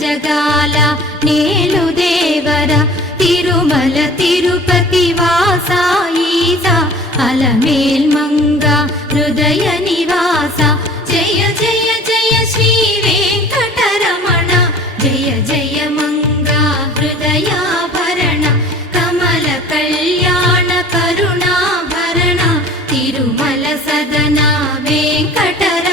జగాల నేలు దేవర తిరుమల తిరుపతి వాసా ఈసా అలమేల్ మంగ హృదయ నివాస జయ జయ జయ శ్రీ వెంకటరమణ జయ జయ మంగ హృదయాభరణ కమల కళ్యాణ కరుణాభరణ తిరుమల సదన వెంకటరమణ